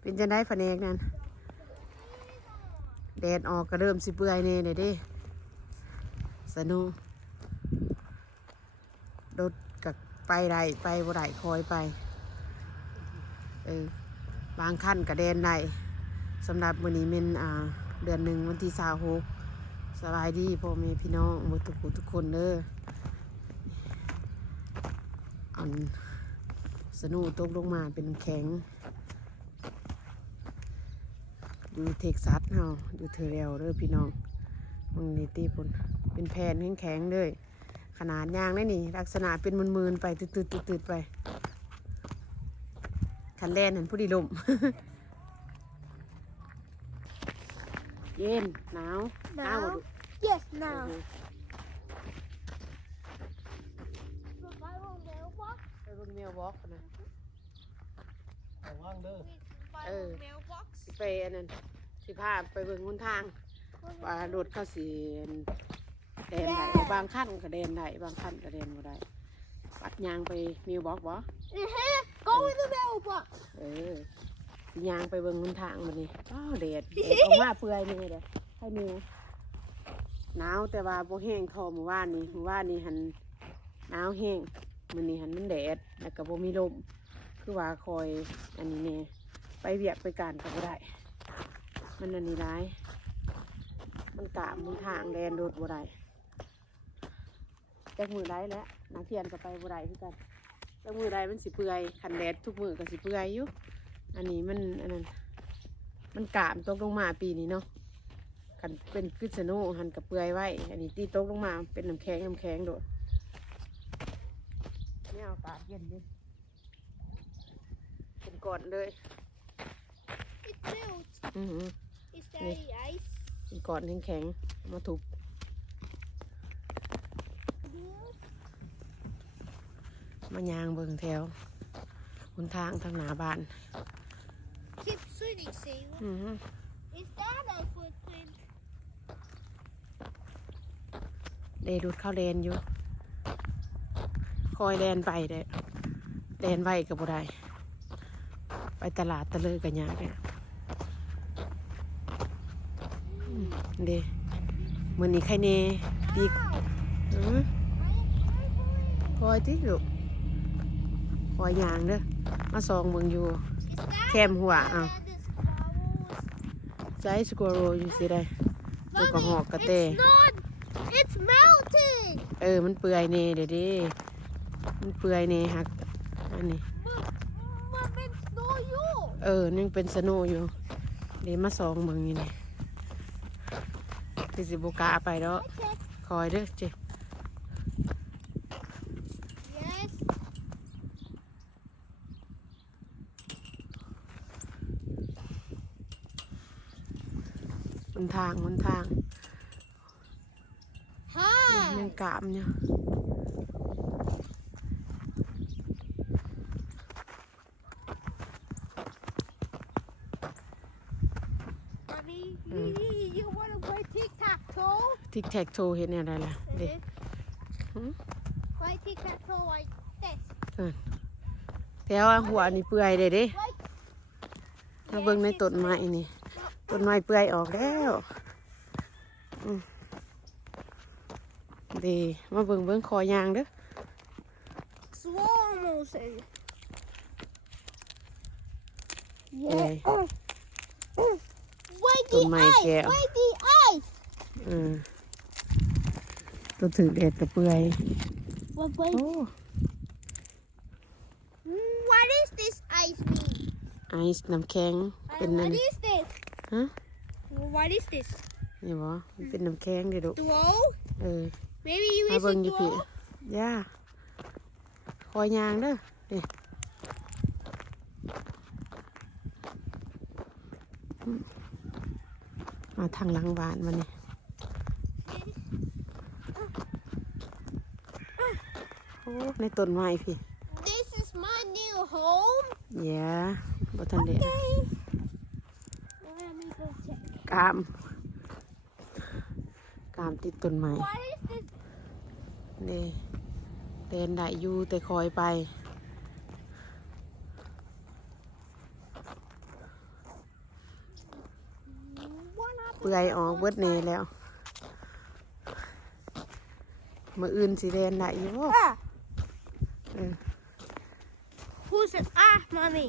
เป็นจะได้ผนกนั่นแดดออกก็เริ่มสิเปื่อยเนี่ยเด้สนุกรถกับไปได้ไปบ่ได้คอยไปบางขั้นกับแดนได้สำหรับวันนี้เป็นเดือน1วันที่26สบายดีพ่อแม่พี่น้องหมดทุกคนเด้ออันสนุกตกลงมาเป็นแข็งอยู่เท็กซัสเฮาอยู่เทเรลเด้อพี่น้องมึงนี่ตีพุ่นเป็นแผ่นแข็งๆเลยขนาดยางได้นี่ลักษณะเป็นมืนๆไปตืดๆไปคันแลนเห็นผู้ดีลม เย็นหนาว Yes, now. ไปเบิ่งเมลบ็อกนะ ระวังเด้อ สิไปอันนั้นสิพาไปเบิ่งหนทางว่ารถเขาสิแดนได้บางขั้นก็แดนได้บางขั้นก็แดนบ่ได้ปัดยางไปเมลบ็อกบ่ Go in the mailbox. สิยางไปเบิ่งหนทางมันนี่อ้าวแดดออกมาเปื่อยนี่เด้อให้เมลหนาวแต่ว่าบ่แห้งเท่าเมื่อวานนี้หันหนาวแห้งมื้อนี้หันมันแดดแล้วก็บ่มีลมคือว่าคอยอันนี้แน่ไปเวียกไปการก็บ่ได้มันอันนี้ร้ายมันกะมันทางแดนโดดบ่ได้จักมือได้แล้วนักเรียนก็ไปบ่ได้คือกันจักมือได้มันสิเปื่อยคันแดดทุกมือก็สิเปื่อยอยู่อันนี้มันอันนั้นมันกะมันตกลงมาปีนี้เนาะคันเป็นกฤษณูหันกับเปื่อยไว้อันนี้ตีตกลงมาเป็นน้ำแข็งโดดนี่อากาศเย็นดิเป็นก่อนเลย It melts. อือ Is there ice? เป็นก่อนแข็งๆมาถูกมายางเบิ่งแถวหนทางทางหน้าบ้าน Keep swimming, Sailor. อือ Is that a footprint? เดดูดเข้าแดนอยู่คอยแดนไปเด้แดนไว้กับบ่ได้ไปตลาดตะเลยกันยากเนี่ยเด้มื้อนี้ใครเน่ตีคอยติลูกคอยยางเด้อมาซองเบิ่งอยู่ Is that แคมหัวอ้าว this flowers? ใจสกัวโรอยู่สิได้ตัวกระหอกกระเต It's not. It's melting. มันเปื่อยเน่เด้ดิมันเปื่อยเน่หักอันนี้ But it's not you. ยังเป็นสโนว์อยู่เดี๋ยวมาซองเบิ่งอยู่นี่ที่สิบุกล้าไปแล้ว Okay. คอยเด้อเจ๊ Yes. หนทาง Hi. ยังกามเนี่ย Mommy, you want to play tic-tac-toe? ทิกแท็กโทเห็นอะไรล่ะเด็ก Play tic-tac-toe like this. แต่ว่าหัวนี่เปื่อยเด้ Like มาเบิ่งในต้นไม้นี่ต้นไม้เปื่อยออกแล้วเดีมาเบิ่งคอยางเด้อ slow motion. เอ้ย Wait Tụi the mày ice. kìa. Wait the ice. ตัวถือเด็ดกับเปื่อย Wait. โอ้ What is this ice mean? ไอซ์น้ำแข็งเป็นนั่น What is this? ฮะ What is this? นี่บ่มันเป็นน้ำแข็งเด้อลูก Throw? เออ Maybe you มา use เบิ่ง a อยู่พี่ throw? ย่าคอยางเด้อเด้มาทางหลังบ้านมานี่โอ้ในต้นไม้พี่ This is my new home. อย่าบ่ทันได้ Okay. Let me go check. กามติดต้นไม้ What is this? นี่เดินได้อยู่แต่คอยไป เปื่อยออกเบิดเนแล้วมื้ออื่นสิเล่นได้อยู่บ่ Ah. Who's it? Ah, mommy.